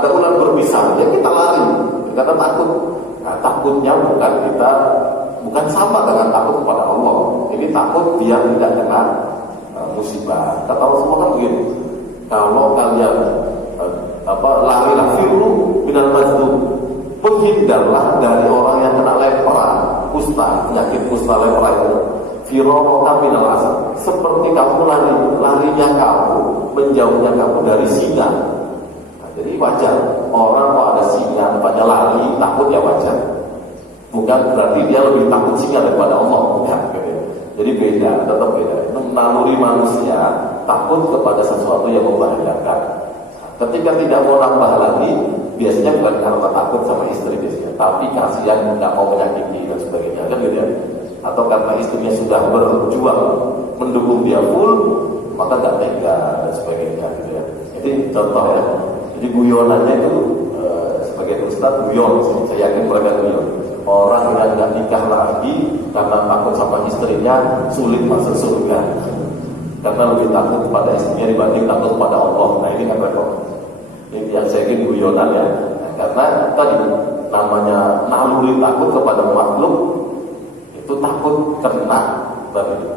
ular berbisa, ya kita lari karena takut. Nah, takutnya bukan kita bukan sama dengan takut kepada Allah. Ini takut dia tidak kena musibah. Kata Rasulullah kan begini, kalau kalian larilah firru minal mazlum, menghindarlah dari orang yang kena lepra, kusta, penyakit kusta lepra itu. Firaraka minal asad, seperti kamu larinya kamu, menjauhnya kamu dari singa. Nah, jadi wajar orang kalau ada singa, pada lari takut ya wajar. Bukan berarti dia lebih takut singa daripada Allah, bukan. Jadi beda, tetap beda. Itu naluri manusia takut kepada sesuatu yang membahayakan. Ketika tidak mau nambah lagi, biasanya bukan karena takut sama istri biasanya, tapi kasihan nggak mau menyakiti dan sebagainya, kan gitu ya. Atau karena istrinya sudah berjuang mendukung dia full, maka nggak tega dan sebagainya, gitu ya. Jadi contoh ya. Jadi guyonannya itu sebagai ustaz guyon, saya yakin mereka guyon. Orang yang nggak nikah lagi karena takut sama istrinya sulit masuk surga, karena lebih takut kepada istrinya dibanding takut kepada Allah. Nah ini kan repot. Ini yang saya ingin guyonan ya. Nah, karena tadi namanya naluri takut kepada makhluk itu takut kena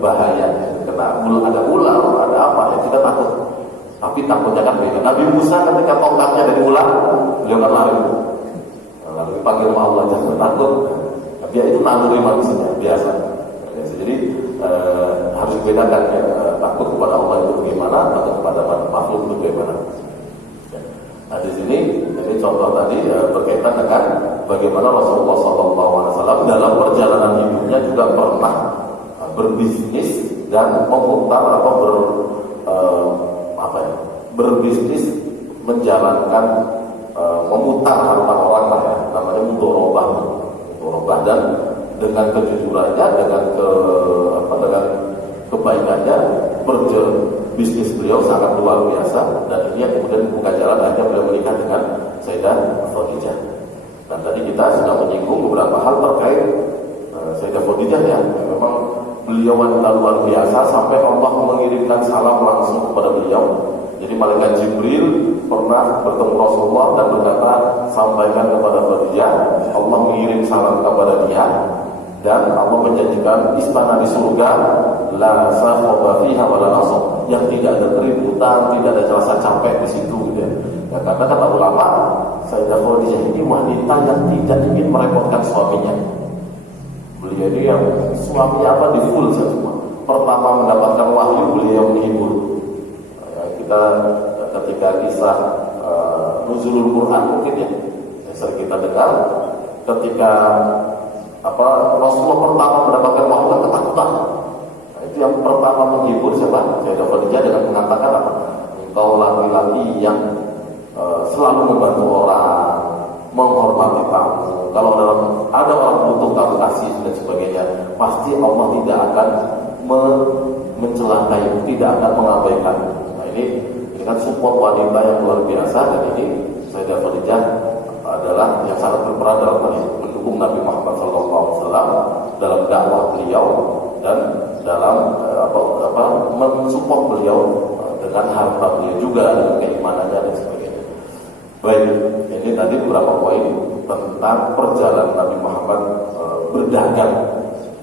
bahaya, kena ada ular, ada apa ya kita takut. Tapi takutnya kan beda. Nabi Musa ketika tongkatnya dari ular, beliau kan lari. Lalu dipanggil sama Allah, jangan takut. Dia itu naluri manusia biasa. Jadi harus dibedakan ya, takut kepada Allah itu bagaimana, takut kepada makhluk itu bagaimana. Nah di sini ini contoh tadi berkaitan dengan bagaimana Rasulullah SAW dalam perjalanan hidupnya juga pernah berbisnis dan memutar atau berbisnis menjalankan memutar harta orang lah ya, namanya mudorobah, dan dengan kejujurannya, dengan kebaikannya, bisnis beliau sangat luar biasa, dan ini yang kemudian membuka jalan akhirnya beliau menikah dengan Sayyidah Khadijah. Dan tadi kita sudah menyinggung beberapa hal terkait Sayyidah Khadijah ya, memang beliau wanita luar biasa sampai Allah mengirimkan salam langsung kepada beliau. Jadi malaikat Jibril pernah bertemu Rasulullah dan berkata, sampaikan kepada Khadijah, Allah mengirim salam kepada dia, dan Allah menjanjikan istana di surga, la sakhaba fiha wa la nasab, yang tidak ada keributan, tidak ada rasa capek di situ, gitu ya. Karena kata ulama, Sayyidah Khadijah ini wanita yang tidak ingin merepotkan suaminya. Beliau ini yang suaminya apa di full semua. Pertama mendapatkan wahyu, beliau menghibur. Kita ketika kisah nuzulul Quran mungkin ya sering kita dengar, ketika Rasulullah pertama mendapatkan wahyu ketakutan. Nah, itu yang pertama menghibur siapa? Sayyidah Khadijah dengan mengatakan apa? Engkau laki-laki yang selalu membantu orang, menghormati tamu. Kalau ada orang butuh kamu kasih dan sebagainya, pasti Allah tidak akan mencelakai, tidak akan mengabaikan. Ini kan support wanita yang luar biasa, dan ini Sayyidah Khadijah adalah yang sangat berperan dalam mendukung Nabi Muhammad SAW dalam dakwah beliau dan dalam mensupport beliau dengan harta beliau juga, dengan keimanannya dan sebagainya. Baik, ini tadi beberapa poin tentang perjalanan Nabi Muhammad berdagang.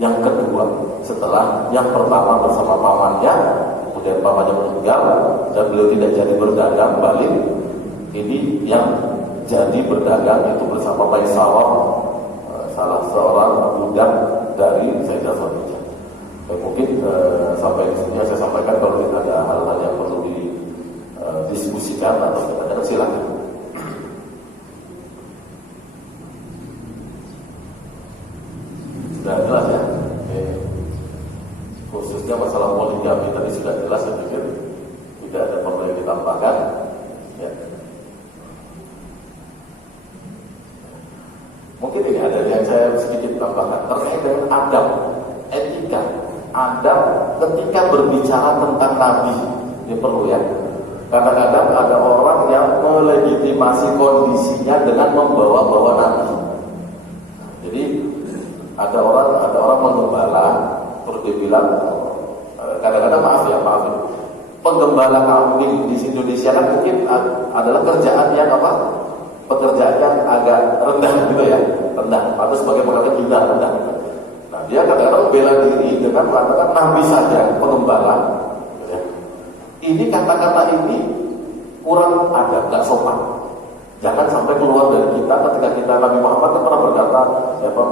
Yang kedua, setelah yang pertama bersama pamannya, kemudian pamannya meninggal dan beliau tidak jadi berdagang, balik. Ini yang jadi berdagang itu bersama Maisarah, salah seorang budak dari Sayyidah Khadijah. Mungkin sampai di sini saya sampaikan. Kalau tidak ada hal-hal yang perlu didiskusikan atau kita silakan. Sudah jelas ya. Khususnya masalah poligami tadi sudah jelas, saya pikir tidak ada perlu yang ditambahkan. Ya. Mungkin ini ada yang saya sedikit tambahkan terkait dengan adab, etika, adab ketika berbicara tentang Nabi. Ini perlu ya. Kadang-kadang ada orang yang melegitimasi kondisinya dengan membawa-bawa Nabi. Jadi ada orang menggembala, terus dibilang kadang-kadang maaf ya, penggembala kambing di Indonesia kan mungkin adalah kerjaan yang pekerjaan yang agak rendah gitu ya, rendah atau sebagai pekerjaan kita rendah. Nah dia kadang-kadang bela diri dengan mengatakan Nabi saja pengembala. Ya. Ini kata-kata ini kurang ada, nggak sopan. Jangan sampai keluar dari kita ketika kita Nabi Muhammad kan pernah berkata, siapa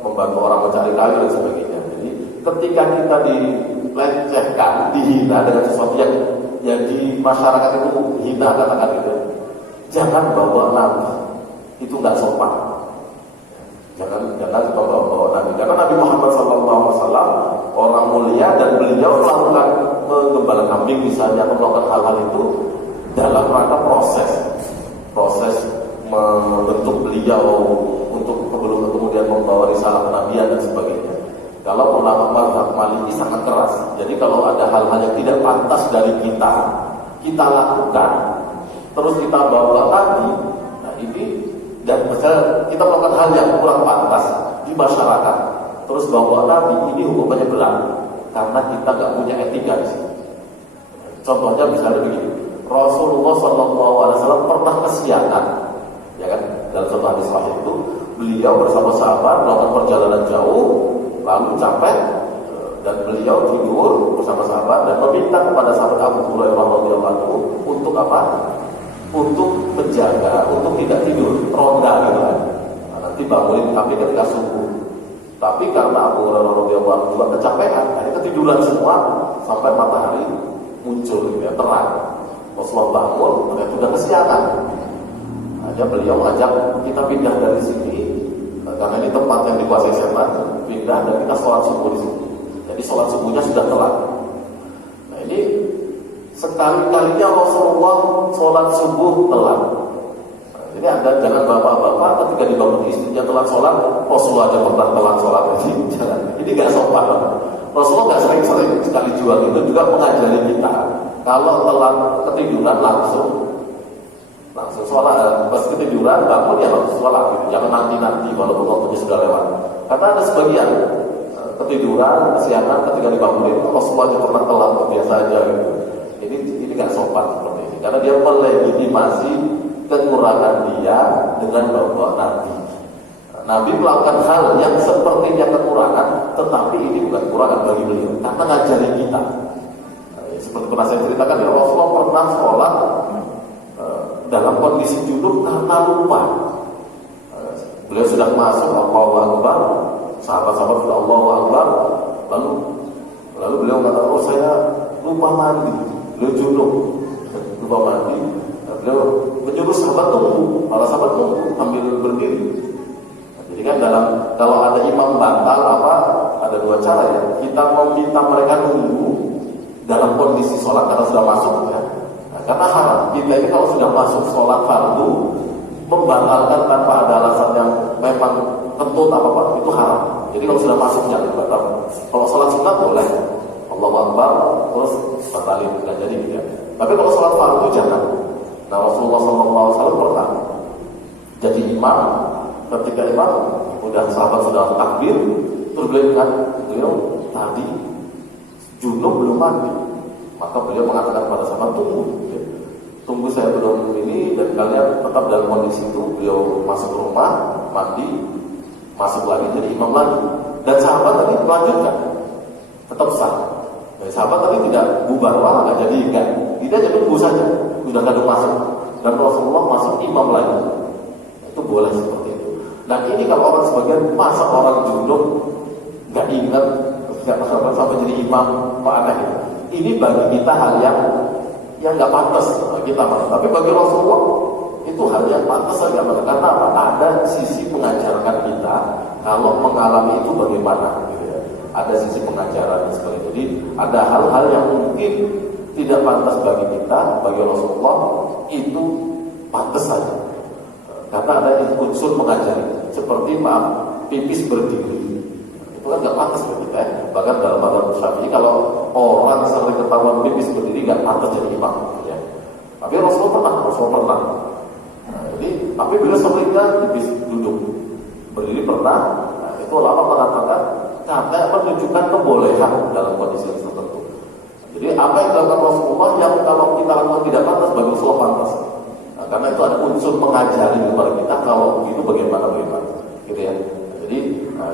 membantu orang mencari kayu dan sebagainya. Jadi ketika kita dilecehkan, dihina dengan sesuatu yang di masyarakat itu hina katakan itu, jangan bawa Nabi, itu nggak sopan. Jangan bawa Nabi, karena Nabi Muhammad SAW orang mulia dan beliau melakukan menggembala kambing misalnya atau melakukan hal-hal itu dalam rangka proses membentuk beliau untuk kemudian membawa risalah kenabian dan sebagainya. Kalau ulama mazhab Maliki sangat keras. Jadi kalau ada hal-hal yang tidak pantas dari kita lakukan, terus kita bawa Nabi, nah ini dan misalnya kita melakukan hal yang kurang pantas di masyarakat, terus bawa Nabi, ini hukumannya berat karena kita nggak punya etika di sini. Contohnya misalnya begini. Rasulullah SAW pernah kesiangan, ya kan? Dalam satu hadis sahih itu, beliau bersama sahabat melakukan perjalanan jauh, lalu capek, dan beliau tidur bersama sahabat dan meminta kepada sahabat Abu Hurairah radhiyallahu anhu untuk apa? Untuk menjaga, untuk tidak tidur, ronda gitu kan. Nah, nanti bangunin tapi ketika subuh. Tapi karena Abu Hurairah radhiyallahu anhu juga kecapean, akhirnya ketiduran semua sampai matahari muncul, ya, terang. Rasulullah bangun, ternyata sudah kesiangan. Aja beliau ajak kita pindah dari sini, karena ini tempat yang dikuasai setan, pindah dan kita sholat subuh di sini. Jadi sholat subuhnya sudah telat. Nah ini sekali-kalinya Rasulullah sholat subuh telat. Nah, jadi ada jangan bapak-bapak ketika dibangun istrinya telat sholat, Rasulullah aja pernah telat sholat. Jangan, ini nggak sopan. Rasulullah nggak sering-sering sekali jual itu juga mengajari kita. Kalau telat ketiduran langsung sholat, pas ketiduran bangun ya langsung sholat gitu. Jangan nanti walaupun waktunya sudah lewat. Karena ada sebagian ketiduran, kesiangan ketika dibangunin, Rasulullah pernah telat biasa aja gitu. Ini nggak sopan seperti ini. Karena dia melegitimasi kekurangan dia dengan bawa Nabi. Nabi melakukan hal yang sepertinya kekurangan, tetapi ini bukan kekurangan bagi beliau, karena ngajari kita. Seperti pernah saya ceritakan ya, Rasulullah pernah sholat dalam kondisi junub karena lupa. Beliau sudah masuk Allahu Akbar, sahabat-sahabat sudah Allahu Akbar, lalu beliau mengatakan, oh saya lupa mandi. Beliau junub, lupa mandi. Beliau menyuruh sahabat tunggu, para sahabat tunggu sambil berdiri. Jadi kan kalau ada imam batal ada dua cara ya. Kita meminta mereka nunggu dalam kondisi sholat karena sudah masuk ya. Nah, karena haram kita ini kalau sudah masuk sholat fardu membatalkan tanpa ada alasan yang memang kentut apa itu haram. Jadi kalau sudah masuk jangan batal. Kalau sholat sunat boleh, Allahu Akbar terus batalin nggak jadi gitu ya. Tapi kalau sholat fardu jangan. Nah Rasulullah SAW pernah jadi imam. Ketika imam sahabat sudah takbir, terus beliau tadi junub belum mandi, maka beliau mengatakan pada sahabat tunggu saya belum ini, dan kalian tetap dalam kondisi itu. Beliau masuk rumah, mandi, masuk lagi jadi imam lagi, dan sahabat tadi melanjutkan tetap sah. Dan sahabat tadi tidak bubar, nggak jadi enggak, tidak aja tunggu saja, sudah kadung masuk, dan Rasulullah masuk imam lagi. Itu boleh seperti itu. Dan ini kalau orang sebagian masa orang junub nggak ingat sampai jadi imam, kok aneh. Ini bagi kita hal yang nggak pantas kita, tapi bagi Rasulullah itu hal yang pantas saja. Karena apa? Ada sisi mengajarkan kita kalau mengalami itu bagaimana, gitu ya. Ada sisi pengajaran seperti itu. Jadi ada hal-hal yang mungkin tidak pantas bagi kita, bagi Rasulullah itu pantas saja. Karena ada unsur mengajari, seperti pipis berdiri. Itu kan nggak pantas bagi kita. Bahkan dalam mazhab Syafi'i kalau orang sering ketahuan pipis berdiri nggak pantas jadi imam. Ya. Tapi Rasulullah pernah. Nah, tapi beliau seringnya pipis duduk, berdiri pernah. Nah, itu ulama mengatakan karena menunjukkan kebolehan dalam kondisi tertentu. Jadi apa yang dilakukan Rasulullah yang kalau kita lakukan tidak pantas, bagi Rasulullah pantas. Nah, karena itu ada unsur mengajari kepada kita kalau begitu bagaimana, gitu ya. Jadi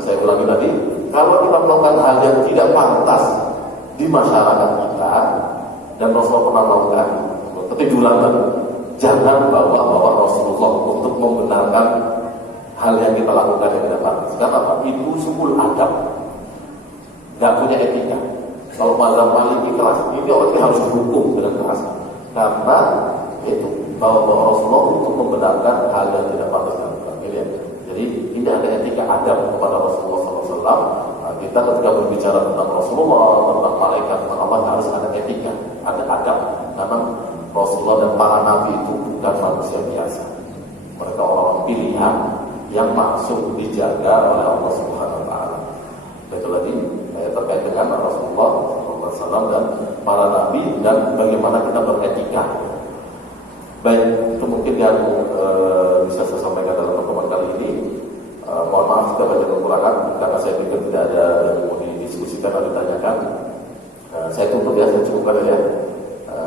saya ulangi tadi. kalau kita melakukan hal yang tidak pantas di masyarakat kita, dan Rasulullah pernah melakukan ketiduran, jangan bawa Rasulullah untuk membenarkan hal yang kita lakukan yang tidak pantas. Karena itu sumul adab, nggak punya etika. Kalau mazhab Maliki keras, ini orang ini harus dihukum dengan keras. Karena itu bawa Rasulullah untuk membenarkan hal yang tidak pantas. Jadi tidak ada etika adab kepada Rasulullah SAW. Nah, kita ketika berbicara tentang Rasulullah, tentang malaikat, tentang Allah, harus ada etika, ada adab. Karena Rasulullah dan para nabi itu bukan manusia biasa. Mereka orang pilihan yang langsung dijaga oleh Allah Subhanahu Wa Taala. Itu lagi terkait dengan Rasulullah SAW dan para nabi dan bagaimana kita beretika. Baik, itu mungkin yang bisa saya sampaikan dalam pertemuan kali ini. Mohon maaf jika banyak kekurangan, karena saya pikir tidak ada yang mau didiskusikan atau ditanyakan. Saya tutup ya, saya cukupkan ya.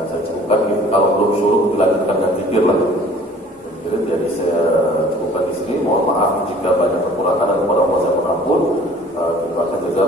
Saya cukupkan, kalau belum suruh dilanjutkan dan pikir lah. Jadi saya cukupkan di sini. Mohon maaf jika banyak kekurangan dan kepada Allah saya mengampun. Terima kasih juga.